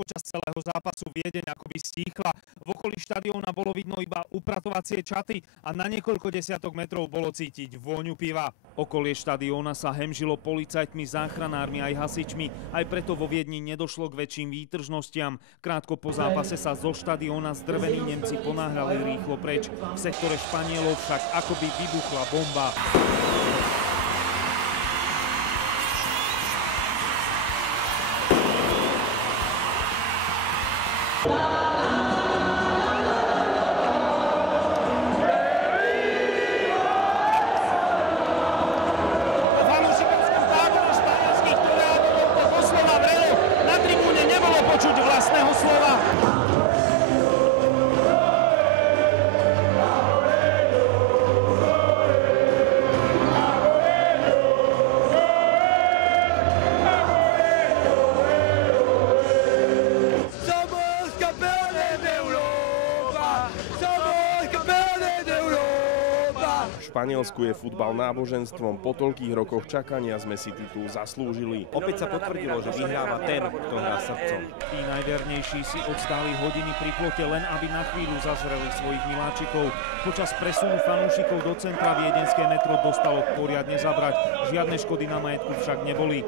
počas celého zápasu Viedeň akoby stíchla. V okolí štadióna bolo vidno iba upratovacie čaty a na niekoľko desiatok metrov bolo cítiť vôňu piva. Okolie štadióna sa hemžilo policajtmi, záchranármi aj hasičmi, aj preto vo Viedni nedošlo k väčším výtržnostiam. Krátko po zápase sa zo štadióna zdrvení Nemci ponáhľali rýchlo preč. V sektore Španielov však akoby vybuchla bomba. V Španielsku je futbal náboženstvom, po toľkých rokoch čakania sme si titul zaslúžili. Opäť sa potvrdilo, že vyhráva ten, kto hrá srdcom. Tí najvernejší si odstáli hodiny pri plote, len aby na chvíľu zazreli svojich miláčikov. Počas presunu fanúšikov do centra viedenské metro dostalo poriadne zabrať. Žiadne škody na majetku však neboli.